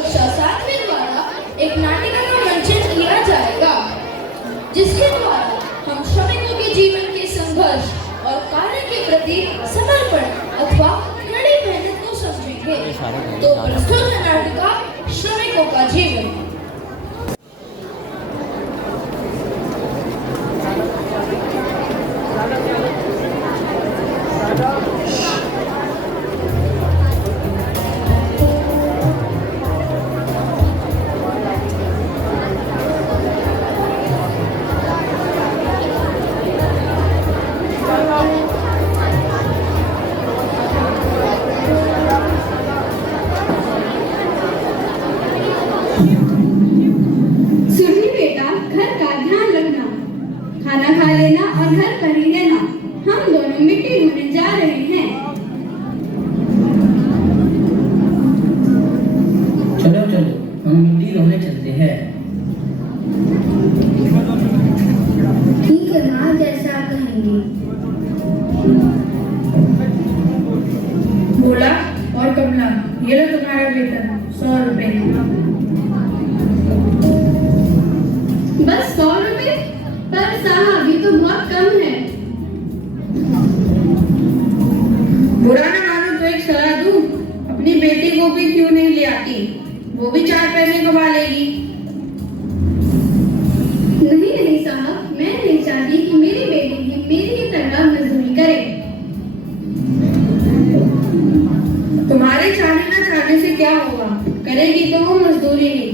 कक्षा 7वीं द्वारा एक नाटिका का मंचन किया जाएगा, जिसके द्वारा हम श्रमिकों के जीवन के संघर्ष और कार्य के प्रति समर्पण अथवा कड़ी मेहनत को समझेंगे। तो प्रस्तुत है नाटिका श्रमिकों का जीवन। सुनी बेटा, घर का ध्यान रखना, खाना खा लेना और घर पर ही रहना। हम दोनों मिट्टी ढोने जा रहे हैं। चलो चलो, हम मिट्टी ढोने चलते हैं। ठीक है माँ, जैसा आप कहेंगी। भोला और कमला, ये लो तुम्हारा वेतन, 100 रुपए। बस 100 रुपए? पर साहब, ये तो बहुत कम है। बुरा ना मानो तो एक सलाह दूं, अपनी बेटी को भी क्यों नहीं ले आती, वो भी 4 पैसे कमा लेगी। नहीं नहीं साहब, मैं नहीं चाहती कि मेरी बेटी भी मेरी ही तरह मजदूरी करे। तुम्हारे चाहने ना चाहने से क्या होगा, करेगी तो वो मजदूरी ही।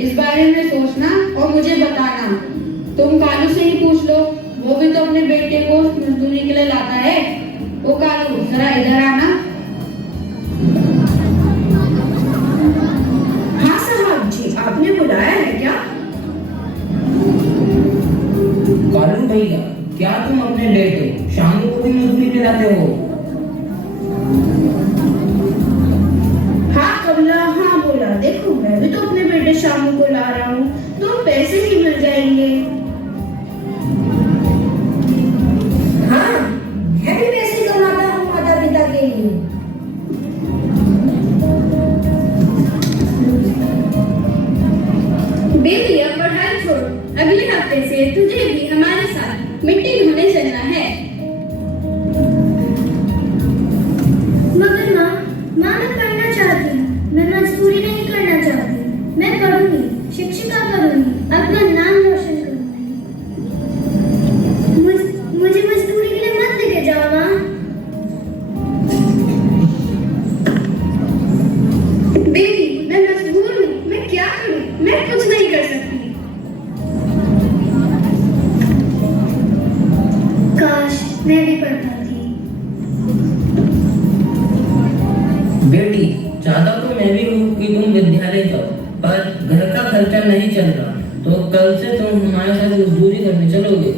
इस बारे में सोचना और मुझे बताना। तुम कालू से ही पूछ लो, वो भी तो अपने बेटे को मजदूरी के लिए लाता है। ओ कालू, जरा इधर आना। हाँ साहब जी, आपने बुलाया है क्या? कालू भैया, क्या तुम अपने बेटे शामू को भी मजदूरी दिलाते हो? हाँ कमला, हाँ बोला। देखो, मैं भी तो अपने बेटे शामू को ला रहा हूँ, तो पैसे ही मिल जाएंगे। हाँ, मैं भी पैसे कमाता हूँ माता पिता के लिए। बेटी, अब पढ़ाई छोड़, अगले हफ्ते से तुझे भी हमारे साथ मिट्टी ढोने चलना है। मगर माँ, मैं पढ़ना चाहती हूँ, मैं मजदूरी नहीं करना चाहती। मैं पढ़ूंगी, शिक्षिका करूंगी, अपना नाम रोशन करूंगी। मुझे मजदूरी के लिए मत लेके जाओ माँ। बेटी, मैं मजबूर हूँ, मैं क्या करूँ? मैं कुछ नहीं कर सकती। काश मैं भी पढ़ पाती। बेटी, चाहता तो मैं भी हूँ कि तुम विद्यालय जाओ, पर घर का खर्चा नहीं चल रहा, तो कल से तुम हमारे साथ मजदूरी करने चलोगे।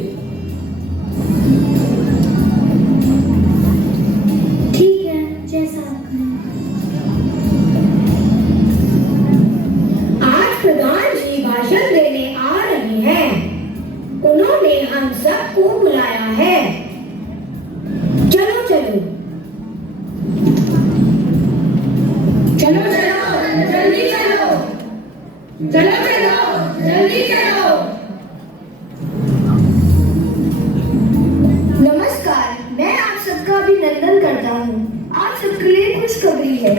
ठीक है, जैसा आप कहें। आज प्रधान जी भाषण देने आ रहे हैं। उन्होंने हम सबको बुलाया है। चलो चलो चलो चलो, जल्दी चलो, चलो चलो, जल्दी चलो। नमस्कार, मैं आप सबका अभिनंदन करता हूँ। आप सबके लिए खुशखबरी है।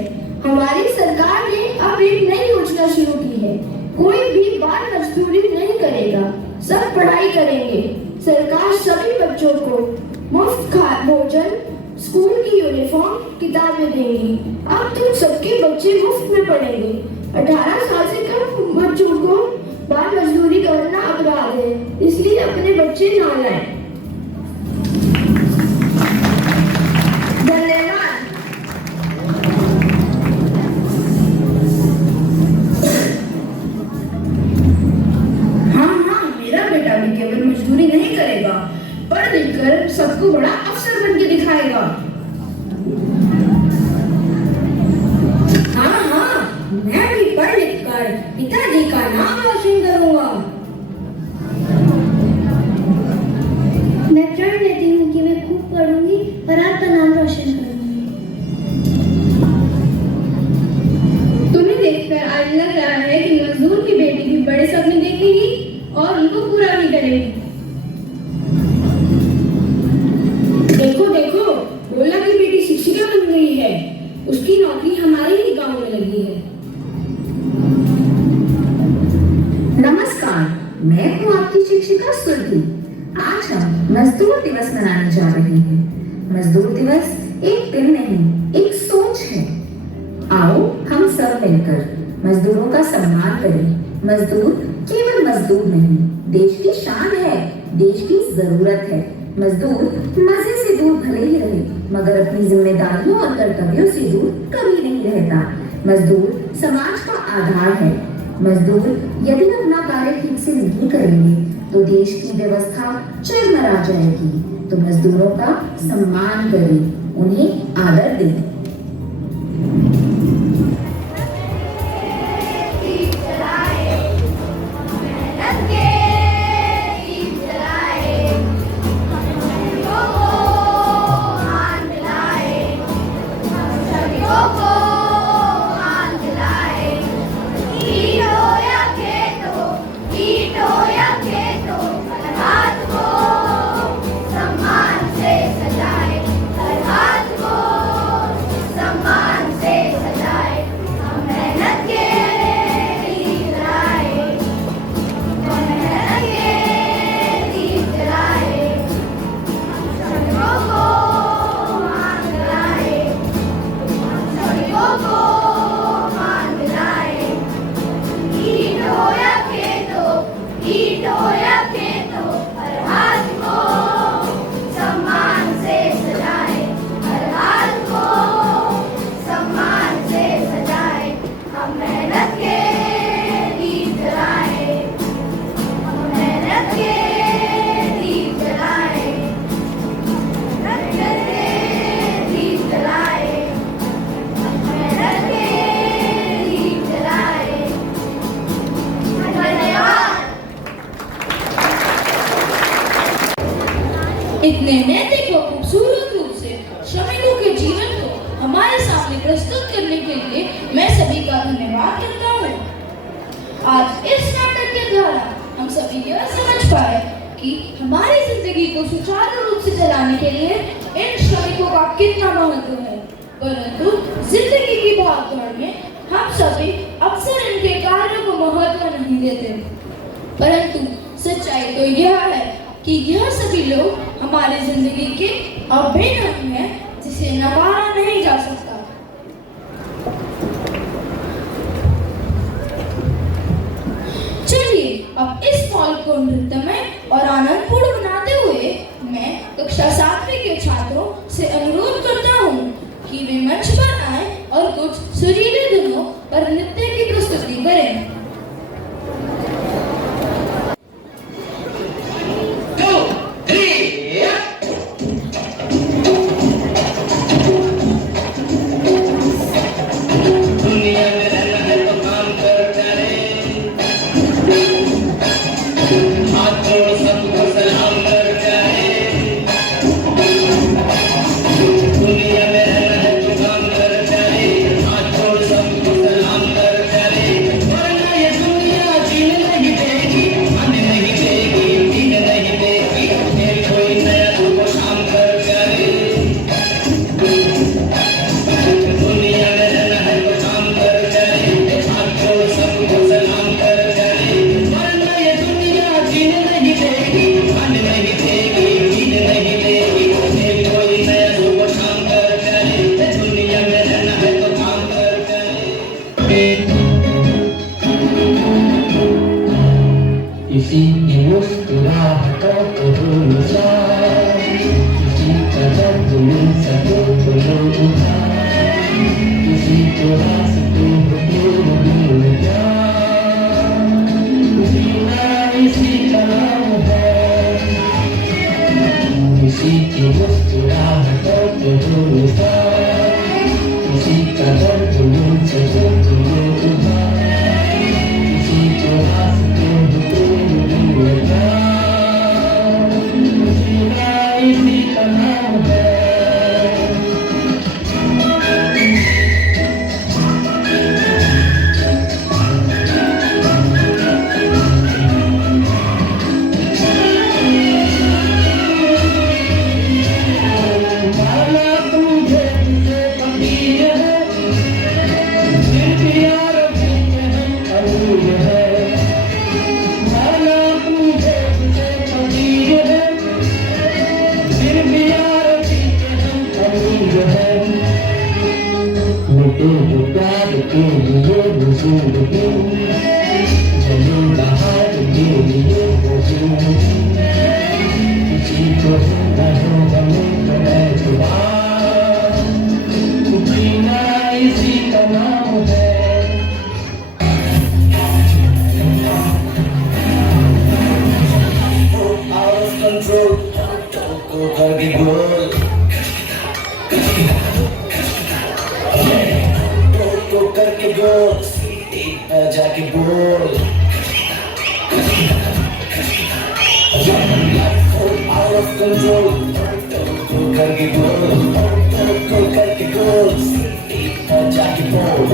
हमारी सरकार ने अब एक नई योजना शुरू की है। कोई भी बाल मजदूरी नहीं करेगा, सब पढ़ाई करेंगे। सरकार सभी बच्चों को मुफ्त भोजन, स्कूल की यूनिफॉर्म, किताबें देंगी। अब तुम सबके बच्चे मुफ्त में पढ़ेंगे। 18 साल से कम बच्चों को बाल मजदूरी करना अपराध है, इसलिए अपने बच्चे ना लाएं। धन्यवाद। हाँ, मेरा बेटा भी केवल मजदूरी नहीं करेगा, पढ़ लिख कर सबको बड़ा अफसर बन के दिखाएगा। हाँ, मैं भी पढ़ लिख कर पिताजी का नाम रोशन करूंगा। मैं हूँ आपकी शिक्षिका सुरभि। आज हम मजदूर दिवस मनाने जा रहे हैं। मजदूर दिवस एक दिन नहीं, एक सोच है। आओ हम सब मिलकर मजदूरों का सम्मान करें। मजदूर केवल मजदूर नहीं, देश की शान है, देश की जरूरत है। मजदूर मजे से दूर भले ही रहे, मगर अपनी जिम्मेदारियों और कर्तव्यों से दूर कभी नहीं रहता। मजदूर समाज का आधार है। मजदूर यदि अपना कार्य ठीक से नहीं करेंगे तो देश की व्यवस्था चरमरा जाएगी। तो मजदूरों का सम्मान करें, उन्हें आदर दें। इतने नैतिक व खूबसूरत रूप से श्रमिकों के जीवन को हमारे सामने प्रस्तुत करने के लिए मैं सभी का धन्यवाद करता हूँ। आज इस नाटक के द्वारा हम सभी यह समझ पाए कि हमारी जिंदगी को सुचारू रूप से चलाने के लिए इन श्रमिकों का कितना महत्व है। परंतु जिंदगी की भागदौड़ में हम सभी अक्सर इनके कार्यों को महत्व नहीं देते। परंतु सच्चाई तो यह है कि यह सभी लोग हमारी जिंदगी के अभिन्न अंग हैं, जिसे नकारा नहीं जा सकता। चलिए अब इस पल को नृत्यमय और आनंदपूर्ण बनाते हुए मैं कक्षा 7वीं के छात्रों से अनुरोध करता हूँ कि वे मंच पर आए और कुछ सुरीले धुनों पर नृत्य की प्रस्तुति करें। किसी की मुस्कुराहटों को भूला, किसी का दर्द मिल सके तो लो उठा, किसी को रास्ते भूल जा, जीना इसी का नाम है। किसी की मुस्कुराहटों को भूला, किसी का दर्द मिल सके तो लो उठा, किसी को रास्ते भूल जाके बोल out of control करके बोल करके बोल जाके बोल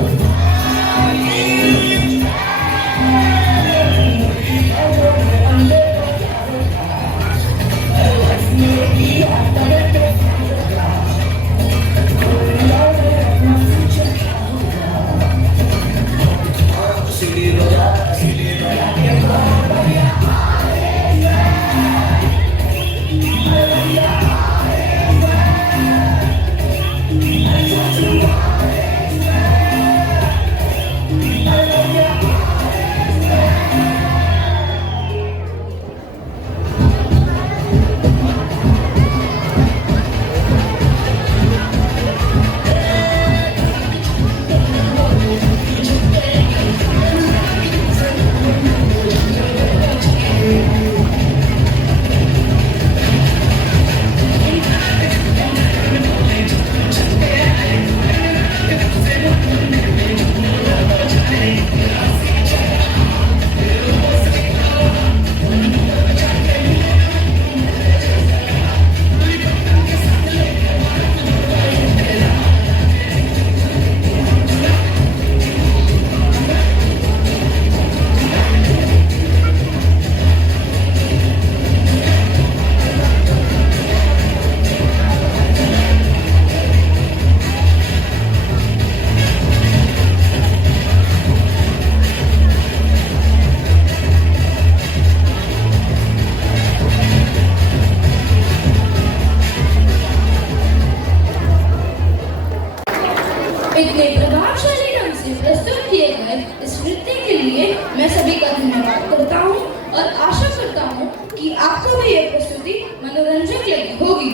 इतने प्रभावशाली ढंग से प्रस्तुत किए गए इस नृत्य के लिए मैं सभी का धन्यवाद करता हूँ और आशा करता हूँ कि आपको भी यह प्रस्तुति मनोरंजक लगी होगी।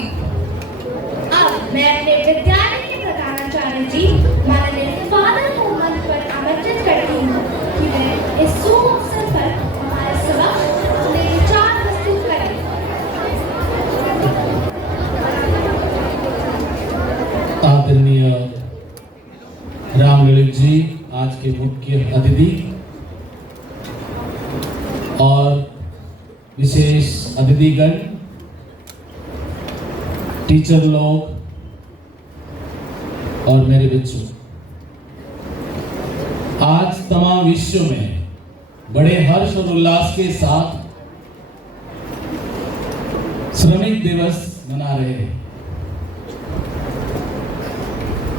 अब मैं अपने विद्यालय के प्रधानाचार्य जी माननीय फादर मोहम्मद पर आमंत्रित करती हूँ कि वे इस शुभ अवसर पर हमारे समक्ष अपने विचार प्रस्तुत करें। आदरणीय रामललित जी आज के मुख्य अतिथि और विशेष अतिथिगण, टीचर लोग और मेरे बच्चों, आज तमाम विश्व में बड़े हर्ष और उल्लास के साथ श्रमिक दिवस मना रहे हैं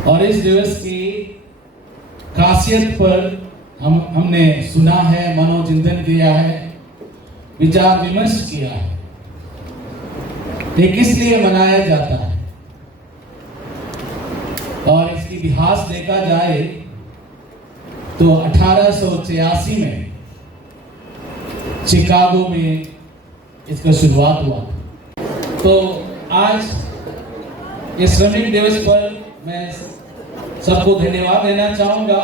और इस दिवस की खासियत पर हमने सुना है, मनोचिंतन किया है, विचार विमर्श किया है। ये किस लिए मनाया जाता है और इसकी इतिहास देखा जाए तो 1886 में शिकागो में इसका शुरुआत हुआ। तो आज इस श्रमिक दिवस पर मैं सबको धन्यवाद देना चाहूंगा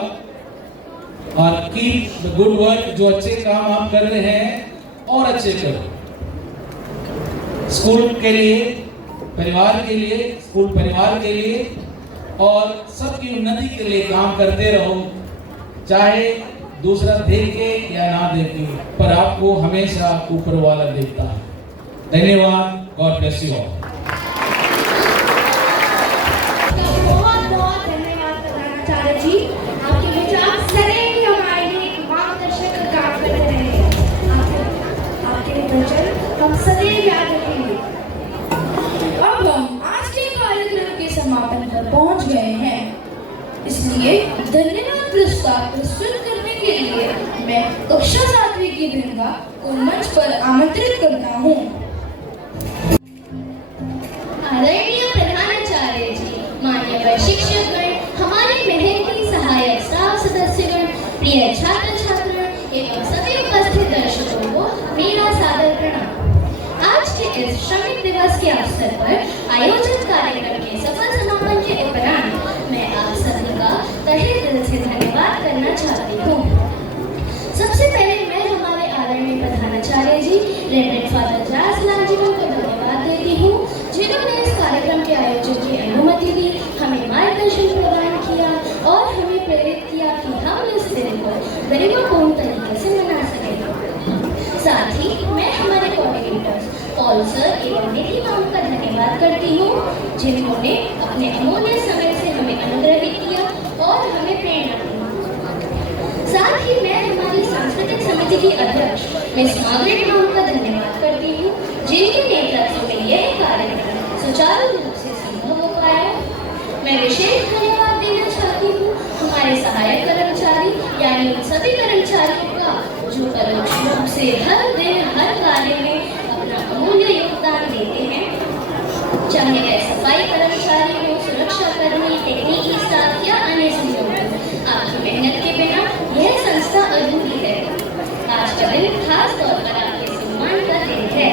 और कीप द गुड वर्क, जो अच्छे काम आप कर रहे हैं और अच्छे करो। स्कूल के लिए, परिवार के लिए, स्कूल परिवार के लिए और सबकी उन्नति के लिए काम करते रहो, चाहे दूसरा देखे या ना देखे, पर आपको हमेशा ऊपर वाला देखता है। धन्यवाद। God bless you all. बहुत धन्यवाद प्रधानाचार्य जी, आपके विचार सदैव ही हमारे लिए एक मार्गदर्शक का काम करते रहे। आपके वचन हम सदैव याद रखेंगे। अब हम आज के कार्यक्रम के समापन पर पहुंच गए हैं, इसलिए धन्यवाद प्रस्ताव प्रस्तुत करने के लिए मैं कक्षा 7वीं की वृंदा को मंच पर आमंत्रित करता हूँ। आदरणीय प्रधानाचार्य जी, मान्यवर शिक्षकगण, हमारे मेहनती सहायक स्टाफ सदस्यगण, प्रिय छात्र छात्राएं एवं सभी उपस्थित दर्शकों को मेरा सादर प्रणाम। आज के इस श्रमिक दिवस के अवसर पर आयोजित कार्यक्रम के सफल समापन के उपरांत मैं आप सभी का तहे दिल से धन्यवाद करना चाहती हूँ। सबसे पहले मैं हमारे आदरणीय प्रधानाचार्य जी रेवरेंड फादर जयसलाल जी को धन्यवाद देती हूँ, जिन्होंने इस कार्यक्रम के आयोजन की अनुमति दी, हमें मार्गदर्शन प्रदान किया और हमें प्रेरित किया कि हम इस दिन को गरिमापूर्ण तरीके से मना सकें। साथ ही मैं हमारे कोऑर्डिनेटर्स पॉल सर एवं निधि मैम का धन्यवाद करती हूँ, जिन्होंने अपने अमूल्य समय से हमें अनुग्रहित किया और हमें प्रेरणा दी। साथ ही मैं हमारी सांस्कृतिक समिति की अध्यक्ष मिस मार्गरेट मैम का धन्यवाद करती हूँ, जिनके नेतृत्व में यह कार्यक्रम सुचारू रूप से संभव हो पाया। मैं विशेष धन्यवाद देना चाहती हूँ हमारे सहायक कर्मचारी यानी उन सभी कर्मचारियों का जो परोक्ष रूप से हर दिन हर कार्य में अपना अमूल्य योगदान देते हैं, चाहे वह सफाई कर्मचारी हो, सुरक्षा कर्मी, तकनीकी स्टाफ या अन्य सहयोगी। आपकी मेहनत के बिना यह संस्था अधूरी है। आज का दिन खास तौर पर आपके सम्मान का दिन है।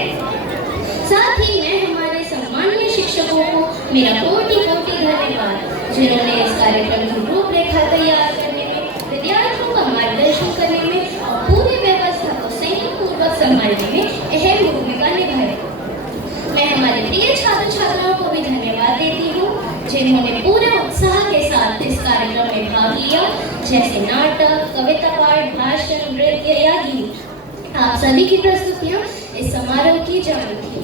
साथ ही मैं हमारे सम्मानीय शिक्षकों को मेरा कोटि कोटि धन्यवाद, जिन्होंने इस कार्यक्रम की रूपरेखा तैयार करने में, विद्यार्थियों का मार्गदर्शन करने में और पूरी व्यवस्था को संयमपूर्वक संभालने में अहम भूमिका निभाई। मैं हमारे प्रिय छात्र छात्राओं को भी धन्यवाद देती हूँ, जिन्होंने पूरे उत्साह के साथ इस कार्यक्रम में भाग लिया, जैसे नाटक, कविता पाठ, भाषण, नृत्य या गीत। आप सभी की प्रस्तुतियाँ इस समारोह की जान थी।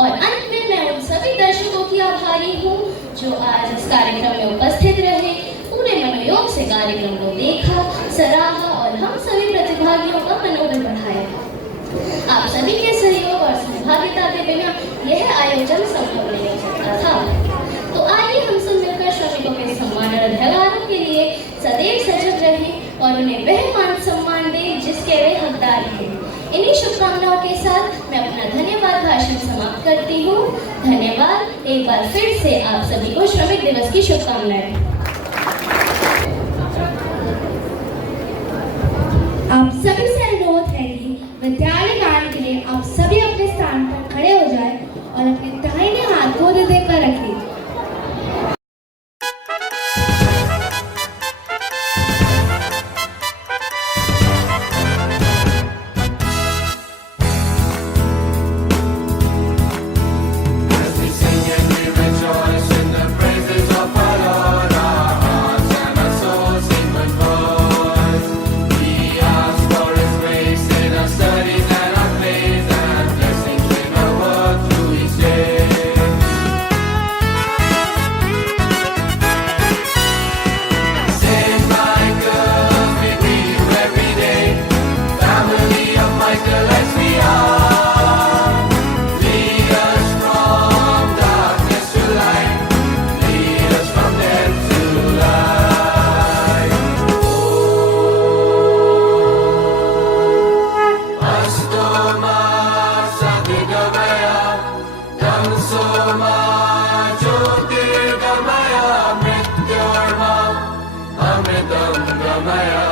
और अंत में मैं उन सभी दर्शकों की आभारी हूँ जो आज इस कार्यक्रम में उपस्थित रहे, पूरे मनोयोग से कार्यक्रम को देखा, सराहा और हम सभी प्रतिभागियों का मनोबल बढ़ाया। आप सभी के सहयोग और सहभागिता के बिना यह आयोजन संभव नहीं हो सकता था। तो आइए हम सब मिलकर श्रमिकों के सम्मान और अधिकारों के लिए सदैव सजग रहें और उन्हें वह मान सम्मान दें जिसके वे हकदार हैं। इन्हीं शुभकामनाओं के साथ मैं अपना धन्यवाद भाषण समाप्त करती हूँ। धन्यवाद। एक बार फिर से आप सभी को श्रमिक दिवस की शुभकामनाएं। आप सभी से अनुरोध है कि विद्यालय गान के लिए आप सभी अपने स्थान पर खड़े हो जाएं और अपने दाहिने हाथ को हृदय पर रखें। Maya